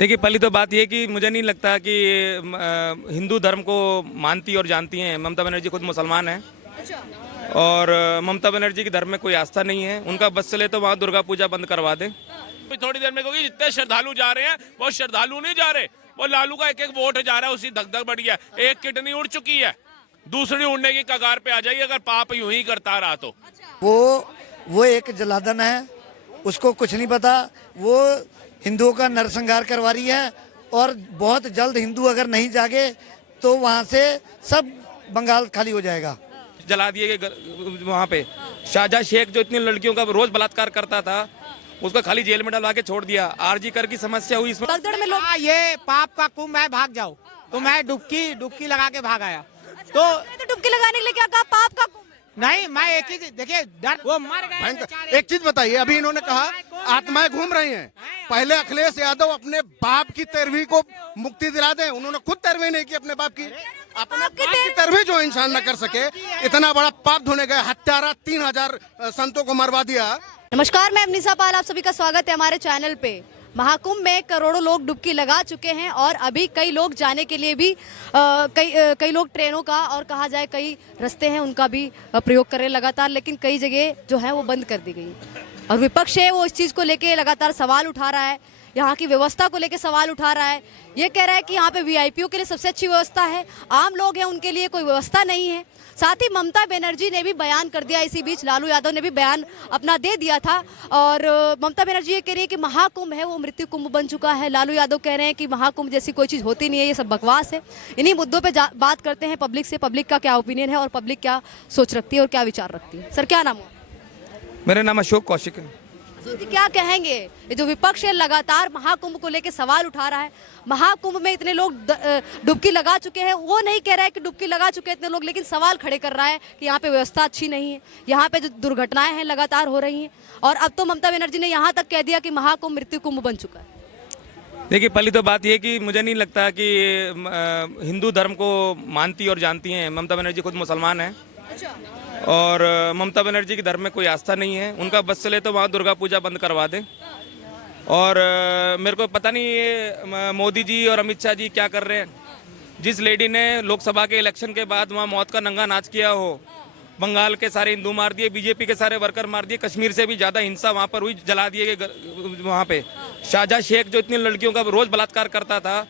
देखिए, पहली तो बात ये कि मुझे नहीं लगता कि हिंदू धर्म को मानती और जानती हैं। ममता बनर्जी खुद मुसलमान हैं और ममता बनर्जी की धर्म में कोई आस्था नहीं है। उनका बस चले तो वहाँ दुर्गा पूजा बंद करवा दें। थोड़ी देर में क्योंकि जितने श्रद्धालु जा रहे हैं वो श्रद्धालु नहीं जा रहे, वो लालू का एक एक वोट जा रहा है, उसी धक धक बढ़ गया। एक किडनी उड़ चुकी है, दूसरी उड़ने की कगार पे आ जाएगी अगर पाप यूं ही करता रहा तो। वो एक जलादन है, उसको कुछ नहीं पता। वो हिंदुओं का नरसंहार करवा रही है और बहुत जल्द हिंदू अगर नहीं जागे तो वहाँ से सब बंगाल खाली हो जाएगा। जला दिए गए वहाँ पे शाहजहां शेख जो इतनी लड़कियों का रोज बलात्कार करता था, उसको खाली जेल में डलवा के छोड़ दिया। आरजी कर की समस्या हुई इसमें। में लोग ये पाप का कुंभ है, भाग जाओ। तो मैं डुबकी लगा के भाग आया। तो डुबकी लगाने के लिए क्या कहा? पाप का कुंभ है। नहीं, मैं एक ही देखिए डर, वो मर गए बेचारे। एक चीज बताइए, अभी इन्होंने कहा आत्माएं घूम रही हैं। पहले अखिलेश यादव अपने बाप की तेरहवीं को मुक्ति दिला दें, उन्होंने खुद तेरहवीं नहीं की अपने बाप की। अपने बाप की तेरहवीं जो इंसान न कर सके, इतना बड़ा पाप धोने गए हत्यारा 3000 संतों को मरवा दिया। नमस्कार, मैं अमनीसा पाल, आप सभी का स्वागत है हमारे चैनल पे। महाकुंभ में करोड़ों लोग डुबकी लगा चुके हैं और अभी कई लोग जाने के लिए भी कई लोग ट्रेनों का और कहा जाए कई रास्ते हैं उनका भी प्रयोग कर रहे हैं लगातार, लेकिन कई जगह जो है वो बंद कर दी गई और विपक्ष है वो इस चीज़ को लेके लगातार सवाल उठा रहा है। यहाँ की व्यवस्था को लेके सवाल उठा रहा है। ये कह रहा है कि यहाँ पे वीआईपीओ के लिए सबसे अच्छी व्यवस्था है, आम लोग हैं उनके लिए कोई व्यवस्था नहीं है। साथ ही ममता बनर्जी ने भी बयान कर दिया, इसी बीच लालू यादव ने भी बयान अपना दे दिया था और ममता बनर्जी ये कह रही है कि महाकुंभ है वो मृत्यु कुंभ बन चुका है। लालू यादव कह रहे हैं कि महाकुंभ जैसी कोई चीज़ होती नहीं है, ये सब बकवास है। इन्हीं मुद्दों पे बात करते हैं पब्लिक से, पब्लिक का क्या ओपिनियन है और पब्लिक क्या सोच रखती है और क्या विचार रखती है। सर, क्या नाम हो? मेरा नाम अशोक कौशिक है। क्या कहेंगे, ये जो विपक्ष है लगातार महाकुंभ को लेकर सवाल उठा रहा है। महाकुंभ में इतने लोग डुबकी लगा चुके हैं, वो नहीं कह रहा है कि डुबकी लगा चुके हैं इतने लोग, लेकिन सवाल खड़े कर रहा है कि यहाँ पे व्यवस्था अच्छी नहीं है, यहाँ पे जो दुर्घटनाएं हैं लगातार हो रही हैं और अब तो ममता बनर्जी ने यहाँ तक कह दिया कि महाकुंभ मृत्यु कुंभ बन चुका है। देखिए, पहली तो बात ये कि मुझे नहीं लगता कि हिंदू धर्म को मानती और जानती हैं। ममता बनर्जी खुद मुसलमान हैं और ममता बनर्जी की धर्म में कोई आस्था नहीं है। उनका बस चले तो वहाँ दुर्गा पूजा बंद करवा दें। और मेरे को पता नहीं ये मोदी जी और अमित शाह जी क्या कर रहे हैं। जिस लेडी ने लोकसभा के इलेक्शन के बाद वहाँ मौत का नंगा नाच किया हो, बंगाल के सारे हिंदू मार दिए, बीजेपी के सारे वर्कर मार दिए, कश्मीर से भी ज़्यादा हिंसा वहाँ पर हुई, जला दिए गए वहाँ पे। शाहजहां शेख जो इतनी लड़कियों का रोज बलात्कार करता था,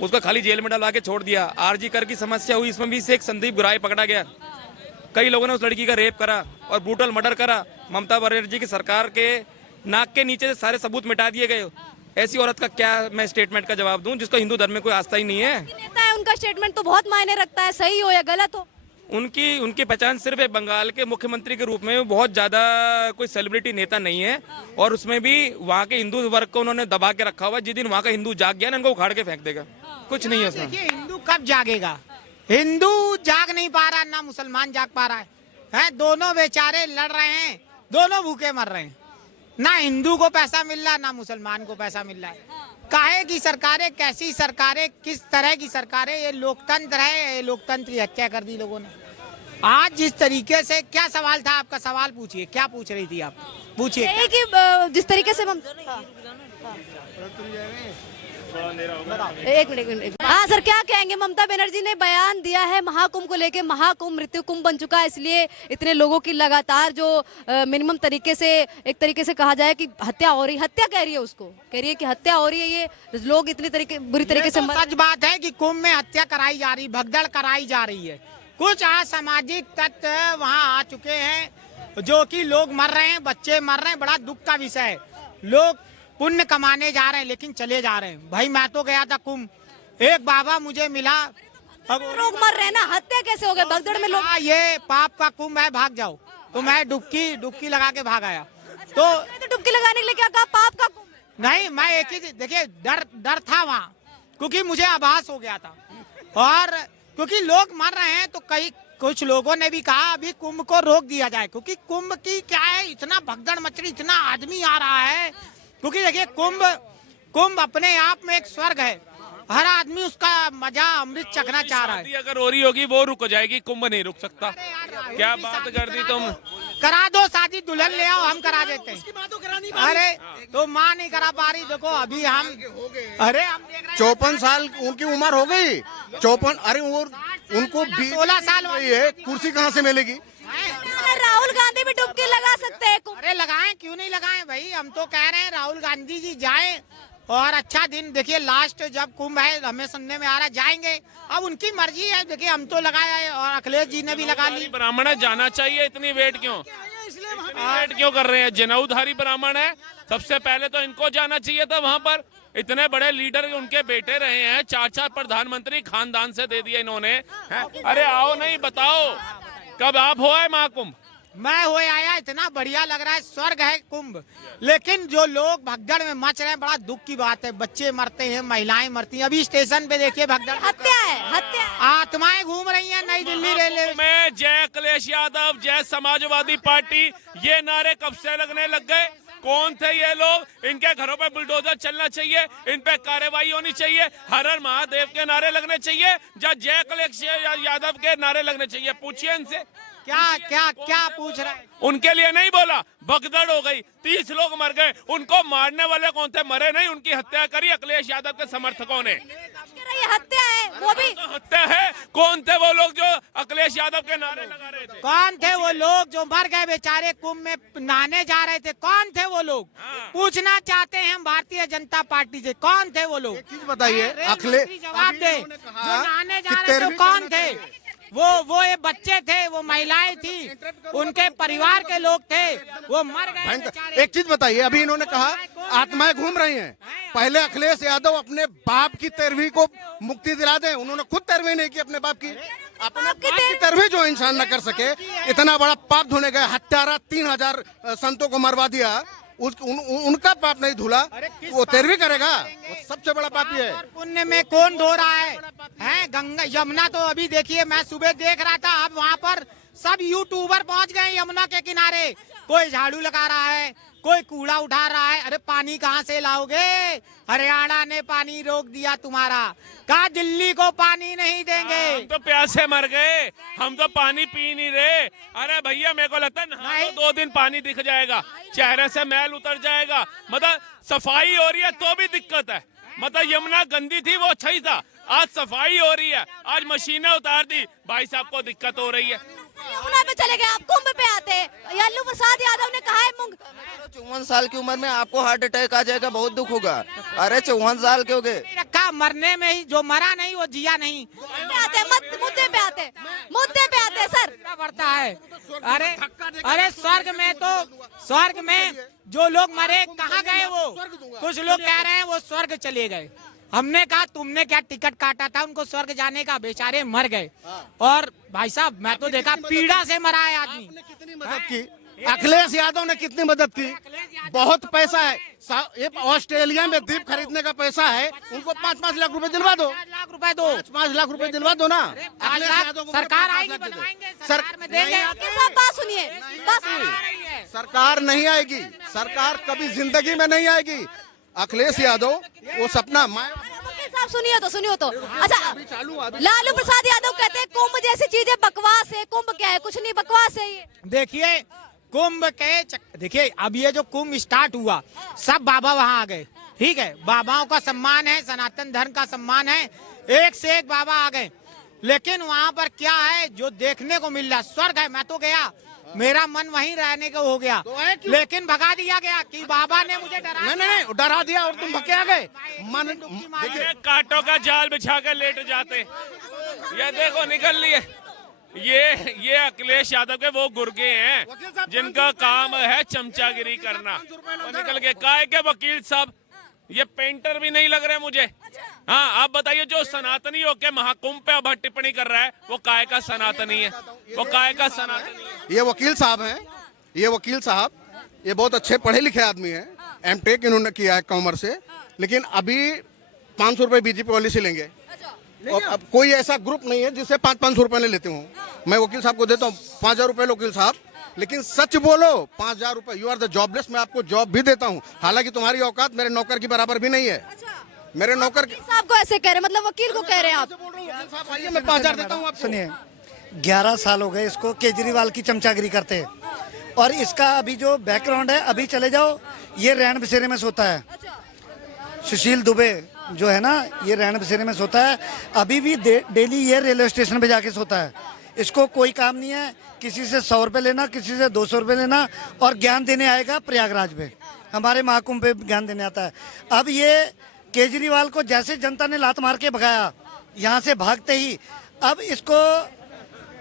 उसको खाली जेल में डलवा के छोड़ दिया। आरजी कर की समस्या हुई, इसमें भी से एक संदीप गुराई पकड़ा गया। कई लोगों ने उस लड़की का रेप करा और ब्रूटल मर्डर करा। ममता बनर्जी की सरकार के नाक के नीचे से सारे सबूत मिटा दिए गए। ऐसी औरत का क्या मैं स्टेटमेंट का जवाब दूं जिसको हिंदू धर्म में कोई आस्था ही नहीं है। नेता है, उनका स्टेटमेंट तो बहुत मायने रखता है, सही हो या गलत हो। उनकी पहचान सिर्फ एक बंगाल के मुख्यमंत्री के रूप में, बहुत ज्यादा कोई सेलिब्रिटी नेता नहीं है। और उसमें भी वहाँ के हिंदू वर्ग को उन्होंने दबा के रखा हुआ। जिस दिन वहाँ का हिंदू जाग गया ना, उनको उखाड़ के फेंक देगा। कुछ नहीं है उसमें। हिंदू कब जागेगा? हिंदू जाग नहीं पा रहा, ना मुसलमान जाग पा रहा है। दोनों बेचारे लड़ रहे हैं, दोनों भूखे मर रहे हैं। ना हिंदू को पैसा मिल रहा, ना मुसलमान को पैसा मिल रहा है। काहे की सरकारें, कैसी सरकारें, किस तरह की सरकारें? ये लोकतंत्र है, ये लोकतंत्र की हत्या कर दी लोगों ने। आज जिस तरीके से, क्या सवाल था आपका? सवाल पूछिए, क्या पूछ रही थी आप? पूछिए। यही कि जिस तरीके से एक मिनट। हाँ सर, क्या कहेंगे? ममता बनर्जी ने बयान दिया है महाकुंभ को लेके, महाकुंभ मृत्यु कुंभ बन चुका है, इसलिए इतने लोगों की लगातार जो मिनिमम तरीके से, एक तरीके से कहा जाए कि हत्या हो रही, हत्या कह रही है, उसको कह रही है कि हत्या हो रही है। ये लोग इतनी बुरी तरीके से सच बात है कि कुंभ में हत्या कराई जा रही, भगदड़ कराई जा रही है। कुछ असामाजिक तत्व वहाँ आ चुके हैं जो कि लोग मर रहे हैं, बच्चे मर रहे हैं। बड़ा दुख का विषय है। लोग पुण्य कमाने जा रहे हैं लेकिन चले जा रहे हैं। भाई, मैं तो गया था कुंभ, एक बाबा मुझे मिला। अब लोग मर रहे हैं ना, हत्या कैसे हो गए? भगदड़ में लोग। ये पाप का कुंभ है, भाग जाओ। तो मैं डुबकी लगा के भाग आया। तो डुबकी लगाने के लिए क्या कहा? पाप का कुंभ है। नहीं, मैं एक ही देखिए डर था वहाँ, क्योंकि मुझे आभास हो गया था। और क्योंकि लोग मर रहे हैं तो कुछ लोगों ने भी कहा अभी कुंभ को रोक दिया जाए, क्योंकि कुंभ की क्या है, इतना भगदड़ मच रही, इतना आदमी आ रहा है। क्योंकि देखिए कुंभ अपने आप में एक स्वर्ग है। हर आदमी उसका मजा, अमृत चखना चाह रहा है। अगर हो रही होगी वो रुक जाएगी, कुंभ नहीं रुक सकता। क्या बात कर दी तुम? करा दो शादी, दुल्हन ले आओ, हम करा देते हैं। अरे तो माँ नहीं करा पा रही, देखो अभी हम, अरे हम देख रहे हैं 54 साल उनकी उम्र हो गई, 54, अरे वो उनको 16 साल हुई है, कुर्सी कहाँ से मिलेगी? राहुल गांधी भी डुबकी लगा सकते हैं कुंभ। अरे लगाएं, क्यों नहीं लगाएं भाई, हम तो कह रहे हैं राहुल गांधी जी जाएं और अच्छा दिन देखिए, लास्ट जब कुंभ है हमें सुनने में आ रहा है जाएंगे, अब उनकी मर्जी है, देखिए हम तो लगाया है और अखिलेश जी ने भी लगा ली। ब्राह्मण है, जाना चाहिए, इतनी वेट क्यों, इतनी वेट क्यों कर रहे हैं? जनेऊधारी ब्राह्मण है, सबसे पहले तो इनको जाना चाहिए था वहां पर। इतने बड़े लीडर उनके बेटे रहे हैं, 4 प्रधानमंत्री खानदान से दे दिए इन्होंने हैं? अरे आओ, नहीं बताओ कब आप हो आए महाकुंभ? मैं हो आया, इतना बढ़िया लग रहा है, स्वर्ग है कुंभ। लेकिन जो लोग भगदड़ में मच रहे हैं, बड़ा दुख की बात है, बच्चे मरते हैं, महिलाएं मरती हैं, अभी स्टेशन पे देखिए भगदड़, हत्या है, हत्या है। आत्माएं घूम रही हैं नई दिल्ली रेलवे में। जय अखिलेश यादव, जय समाजवादी पार्टी, ये नारे कब से लगने लग गए? कौन थे ये लोग? इनके घरों पे बुलडोजर चलना चाहिए, इन पे कार्रवाई होनी चाहिए, हर हर महादेव के नारे लगने चाहिए, जय अखिलेश यादव के नारे लगने चाहिए। पूछिए इनसे क्या क्या क्या पूछ रहे हैं? उनके लिए नहीं बोला, भगदड़ हो गई, 30 लोग मर गए, उनको मारने वाले कौन थे? मरे नहीं, उनकी हत्या करी अखिलेश यादव के समर्थकों ने। ये हत्या है, वो भी तो हत्या है। कौन थे वो लोग जो अखिलेश यादव के नारे लगा रहे थे? कौन थे वो लोग जो मर गए बेचारे कुंभ में नहाने जा रहे थे? कौन थे वो लोग? पूछना चाहते हैं हम भारतीय जनता पार्टी से, कौन थे वो लोग? एक चीज बताइए, रेल अखिलेश मंत्री जवाब दे, उन्होंने कहा जो नहाने जा कि रहे थे 13वीं कौन थे? वो ये बच्चे थे, वो महिलाएं थी, उनके परिवार के लोग थे, वो मर गए बेचारे। एक चीज बताइए, अभी इन्होंने कहा आत्माएं घूम रही हैं, पहले अखिलेश यादव अपने बाप की 13वीं को मुक्ति दिला दें, उन्होंने खुद 13वीं नहीं की अपने बाप की, अपने बाप की 13वीं जो इंसान न कर सके, इतना बड़ा पाप धोने गए, हत्यारा 3000 संतों को मरवा दिया, उनका पाप नहीं धुला, वो 13वीं करेगा? वो सबसे बड़ा पापी है। पुण्य में कौन धो रहा है? गंगा यमुना तो अभी देखिए, मैं सुबह देख रहा था, अब वहाँ पर सब यूट्यूबर पहुँच गए यमुना के किनारे, कोई झाड़ू लगा रहा है, कोई कूड़ा उठा रहा है। अरे पानी कहाँ से लाओगे? हरियाणा ने पानी रोक दिया तुम्हारा, कहा दिल्ली को पानी नहीं देंगे। हम तो प्यासे मर गए, हम तो पानी पी नहीं रहे। अरे भैया मेरे को लगता है नहा तो 2 दिन पानी दिख जाएगा, चेहरे से मैल उतर जाएगा, मतलब सफाई हो रही है तो भी दिक्कत है। मतलब यमुना गंदी थी, वो अच्छा ही था, आज सफाई हो रही है, आज मशीनें उतार दी, भाई साहब को दिक्कत हो रही है। यमुना पे चले गए, आप कुंभ पे आते हैं। लालू प्रसाद यादव ने कहा है 54 साल की उम्र में आपको हार्ट अटैक आ जाएगा, बहुत दुख होगा। अरे 54 साल के हो गए, रखा मरने में ही, जो मरा नहीं वो जिया नहीं। मुद्दे पे आते हैं सर। बढ़ता है। अरे स्वर्ग में जो लोग मरे कहाँ गए? वो कुछ लोग कह रहे हैं वो स्वर्ग चले गए। हमने कहा तुमने क्या टिकट काटा था उनको स्वर्ग जाने का? बेचारे मर गए। और भाई साहब मैं तो देखा पीड़ा से मरा है आदमी। कितनी मदद की अखिलेश यादव ने, कितनी मदद की, बहुत पैसा है, ऑस्ट्रेलिया में द्वीप खरीदने का पैसा है, उनको 5-5 लाख रुपए दिलवा दो, 5 लाख रुपए दो, 5 लाख रुपए दिलवा दो ना। सरकार आएगी, बनवाएंगे, सरकार में देंगे। बात सुनिए, सरकार नहीं आएगी, सरकार कभी जिंदगी में नहीं आएगी। अखिलेश यादव वो सपना साहब सुनिए तो अच्छा, लालू प्रसाद यादव कहते हैं कुंभ जैसी चीजें बकवास है। कुंभ क्या है? कुछ नहीं, बकवास है ये। देखिए कुंभ के देखिए अब ये जो कुंभ स्टार्ट हुआ, सब बाबा वहाँ आ गए, ठीक है, बाबाओं का सम्मान है, सनातन धर्म का सम्मान है, एक से एक बाबा आ गए। लेकिन वहाँ पर क्या है जो देखने को मिल रहा? स्वर्ग है। मैं तो गया, मेरा मन वहीं रहने को हो गया, लेकिन भगा दिया गया कि बाबा ने मुझे डरा दिया और तुम भगे आ गए। मन देखिए कांटों का जाल बिछा कर लेट जाते, ये देखो निकल लिए। ये अखिलेश यादव के वो गुर्गे हैं जिनका काम है चमचागिरी करना। वो निकल गए। काय के वकील साहब, ये पेंटर भी नहीं लग रहे मुझे। हाँ आप बताइए, जो सनातनी होके महाकुंभ पे अब टिप्पणी कर रहा है वो काय का सनातनी है? वो काय का सनातनी है? ये वकील साहब हैं, ये वकील साहब, ये बहुत अच्छे पढ़े लिखे आदमी हैं, एमटेक इन्होंने किया है कॉमर्स से, लेकिन अभी 500 रुपए बीजेपी वाले से लेंगे। और अब कोई ऐसा ग्रुप नहीं है जिससे 500 रुपए ले लेते हूँ। मैं वकील साहब को देता हूँ 5000 रुपए, वकील साहब, लेकिन सच बोलो 5000 रुपए, यू आर द जॉबलेस, मैं आपको जॉब भी देता हूँ, हालांकि तुम्हारी औकात मेरे नौकर की बराबर भी नहीं है। मेरे नौकर साहब को ऐसे कह रहे, मतलब वकील को कह रहे हैं आप? मैं 5000 देता हूँ। सुनिए, 11 साल हो गए इसको केजरीवाल की चमचागिरी करते, और इसका अभी जो बैकग्राउंड है, अभी चले जाओ, ये रैन बसेरे में सोता है। सुशील दुबे जो है ना, ये रैन बसेरे में सोता है। अभी भी डेली ये रेलवे स्टेशन पे जाके सोता है। इसको कोई काम नहीं है किसी से 100 रुपये लेना, किसी से 200 रुपये लेना, और ज्ञान देने आएगा प्रयागराज में, हमारे महाकुंभ पे ज्ञान देने आता है। अब ये केजरीवाल को जैसे जनता ने लात मार के भगाया यहाँ से भागते ही, अब इसको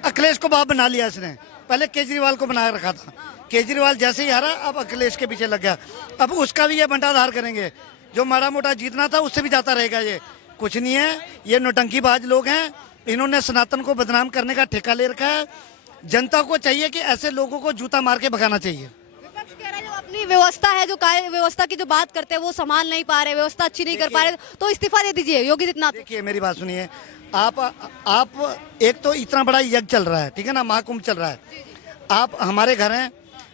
अखिलेश को बाप बना लिया इसने। पहले केजरीवाल को बना रखा था, केजरीवाल जैसे ही हारा अब अखिलेश के पीछे लग गया। अब उसका भी ये बंटाधार करेंगे, जो माड़ा मोटा जीतना था उससे भी जाता रहेगा। ये कुछ नहीं है, ये नौटंकीबाज लोग हैं। इन्होंने सनातन को बदनाम करने का ठेका ले रखा है। जनता को चाहिए कि ऐसे लोगों को जूता मार के भगाना चाहिए। विपक्ष कह रहा है जो अपनी व्यवस्था है, जो कार्य व्यवस्था की जो बात करते हैं वो संभाल नहीं पा रहे, व्यवस्था अच्छी नहीं कर पा रहे, तो इस्तीफा दे दीजिए योगी आदित्यनाथ। देखिए मेरी बात सुनिए, आप एक तो इतना बड़ा यज्ञ चल रहा है, ठीक है ना, महाकुंभ चल रहा है। आप हमारे घर हैं,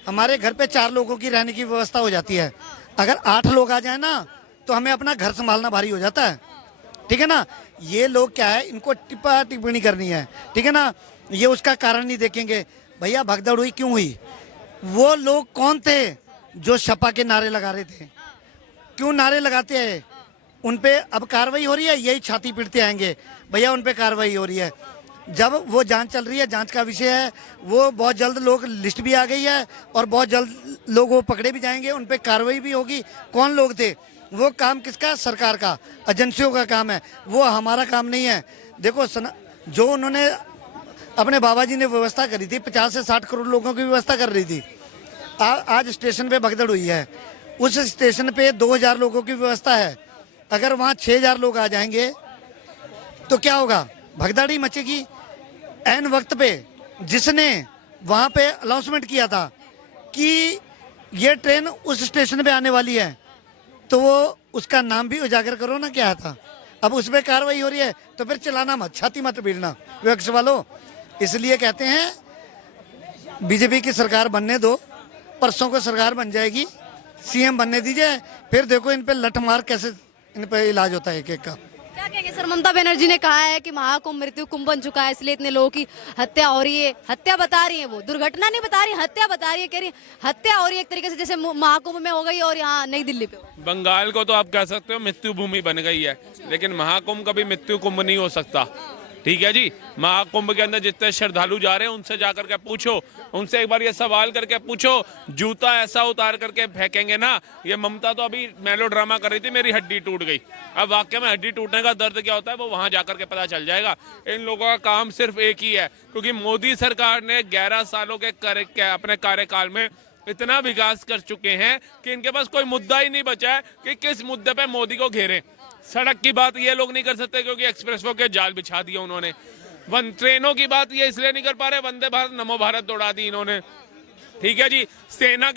हमारे घर पे 4 लोगों की रहने की व्यवस्था हो जाती है। अगर 8 लोग आ जाए ना तो हमें अपना घर संभालना भारी हो जाता है, ठीक है ना। ये लोग क्या है, इनको टिप्पा टिप्पणी करनी है, ठीक है ना। ये उसका कारण नहीं देखेंगे। भैया भगदड़ हुई क्यों हुई? वो लोग कौन थे जो सपा के नारे लगा रहे थे? क्यों नारे लगाते हैं? उन पे अब कार्रवाई हो रही है, यही छाती पीटते आएंगे भैया उन पे कार्रवाई हो रही है। जब वो जांच चल रही है, जांच का विषय है, वो बहुत जल्द लोग लिस्ट भी आ गई है और बहुत जल्द लोग वो पकड़े भी जाएंगे, उन पे कार्रवाई भी होगी। कौन लोग थे? वो काम किसका? सरकार का, एजेंसियों का काम है, वो हमारा काम नहीं है। देखो जो उन्होंने अपने बाबा जी ने व्यवस्था करी थी, 50 से 60 करोड़ लोगों की व्यवस्था कर रही थी। आज स्टेशन पे भगदड़ हुई है, उस स्टेशन पे 2000 लोगों की व्यवस्था है। अगर वहाँ 6000 लोग आ जाएंगे तो क्या होगा? भगदड़ ही मचेगी। ऐन वक्त पे जिसने वहाँ पे अनाउंसमेंट किया था कि ये ट्रेन उस स्टेशन पे आने वाली है, तो वो उसका नाम भी उजागर करो ना, क्या था। अब उस पर कार्रवाई हो रही है तो फिर चलाना मत, छाती मत पीटना विपक्ष वालों। इसलिए कहते हैं बीजेपी की सरकार बनने दो, परसों को सरकार बन जाएगी, सीएम बनने दीजिए, फिर देखो इन पे लठमार कैसे इन पे इलाज होता है एक एक का। क्या कहेंगे सर? ममता बनर्जी ने कहा है कि महाकुंभ मृत्यु कुंभ बन चुका है, इसलिए इतने लोगों की हत्या हो रही है। हत्या बता रही है, वो दुर्घटना नहीं बता रही, हत्या बता रही है। कह रही हत्या हो रही है एक तरीके से, जैसे महाकुंभ में हो गई और यहाँ नई दिल्ली पे। बंगाल को तो आप कह सकते हो मृत्यु भूमि बन गई है, लेकिन महाकुंभ कभी मृत्यु कुंभ नहीं हो सकता। ठीक है जी, महाकुंभ के अंदर जितने श्रद्धालु जा रहे हैं उनसे जाकर के पूछो, उनसे एक बार ये सवाल करके पूछो, जूता ऐसा उतार करके फेंकेंगे ना। ये ममता तो अभी मेलो ड्रामा कर रही थी, मेरी हड्डी टूट गई। अब वाकई में हड्डी टूटने का दर्द क्या होता है वो वहां जाकर के पता चल जाएगा। इन लोगों का काम सिर्फ एक ही है, क्योंकि मोदी सरकार ने 11 सालों के अपने कार्यकाल में इतना विकास कर चुके हैं कि इनके पास कोई मुद्दा ही नहीं बचा है कि किस मुद्दे पे मोदी को घेरें। सड़क की बात ये लोग नहीं कर सकते क्योंकि एक्सप्रेसवे के जाल बिछा दिया उन्होंने। ट्रेनों की बात ये इसलिए नहीं कर पा रहे, वंदे भारत नमो भारत दौड़ा दी इन्होंने। ठीक है जी, सेना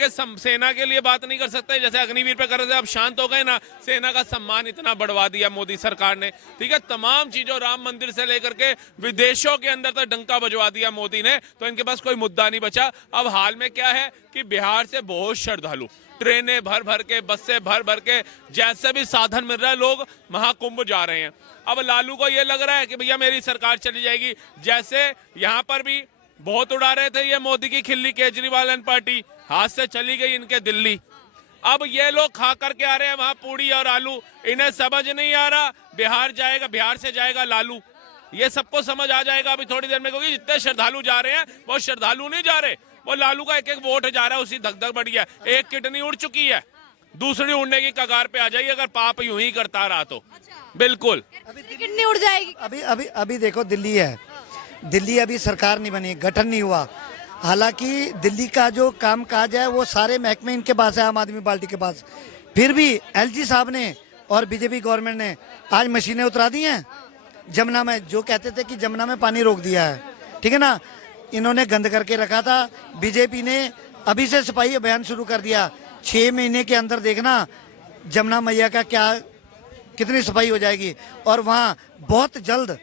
के लिए बात नहीं कर सकते, जैसे अग्निवीर पे कर रहे थे, अब शांत हो गए ना। सेना का सम्मान इतना बढ़वा दिया मोदी सरकार ने। ठीक है, तमाम चीजों, राम मंदिर से लेकर के विदेशों के अंदर तक डंका बजवा दिया मोदी ने, तो इनके पास कोई मुद्दा नहीं बचा। अब हाल में क्या है कि बिहार से बहुत श्रद्धालु ट्रेनें भर भर के, बसें भर भर के, जैसे भी साधन मिल रहा है लोग महाकुंभ जा रहे हैं। अब लालू को ये लग रहा है कि भैया मेरी सरकार चली जाएगी। जैसे यहाँ पर भी बहुत उड़ा रहे थे ये मोदी की खिल्ली केजरीवाल एंड पार्टी, हाथ से चली गई इनके दिल्ली। अब ये लोग खा करके आ रहे हैं वहां पूड़ी और आलू, इन्हें समझ नहीं आ रहा बिहार जाएगा, बिहार से जाएगा लालू। ये सबको समझ आ जाएगा अभी थोड़ी देर में, क्योंकि जितने श्रद्धालु जा रहे हैं वो श्रद्धालु नहीं जा रहे, वो लालू का एक एक वोट जा रहा है, उसी धक-धक बढ़ी है। एक किडनी उड़ चुकी है, दूसरी उड़ने की कगार पे आ जाएगी अगर पाप यूं ही करता रहा तो। बिल्कुल किडनी उड़ जाएगी। अभी देखो दिल्ली है, दिल्ली अभी सरकार नहीं बनी, गठन नहीं हुआ। हालांकि दिल्ली का जो काम काज है वो सारे महकमे इनके पास है, आम आदमी पार्टी के पास। फिर भी एलजी साहब ने और बीजेपी गवर्नमेंट ने आज मशीनें उतरा दी हैं जमुना में। जो कहते थे कि जमुना में पानी रोक दिया है, ठीक है ना, इन्होंने गंद करके रखा था। बीजेपी ने अभी से सफाई अभियान शुरू कर दिया। 6 महीने के अंदर देखना जमुना मैया का क्या कितनी सफाई हो जाएगी। और वहाँ बहुत जल्द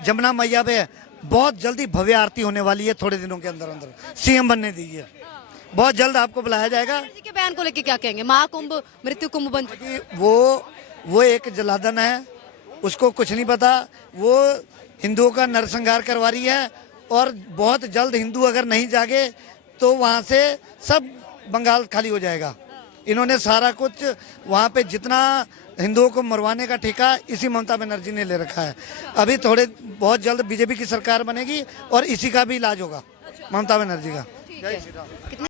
जमुना मैया पे बहुत जल्दी भव्य आरती होने वाली है, थोड़े दिनों के अंदर अंदर। सीएम बनने दीजिए, बहुत जल्द आपको बुलाया जाएगा। जी के बयान को लेकर क्या कहेंगे? महाकुंभ मृत्यु कुंभ बन चुका है। वो एक जलादन है, उसको कुछ नहीं पता। वो हिंदुओं का नरसंहार करवा रही है और बहुत जल्द हिंदू अगर नहीं जागे तो वहाँ से सब बंगाल खाली हो जाएगा। इन्होंने सारा कुछ वहाँ पे जितना हिंदुओं को मरवाने का ठेका इसी ममता बनर्जी ने ले रखा है। अभी थोड़े बहुत जल्द बीजेपी की सरकार बनेगी और इसी का भी इलाज होगा, ममता बनर्जी का। जय श्री राम।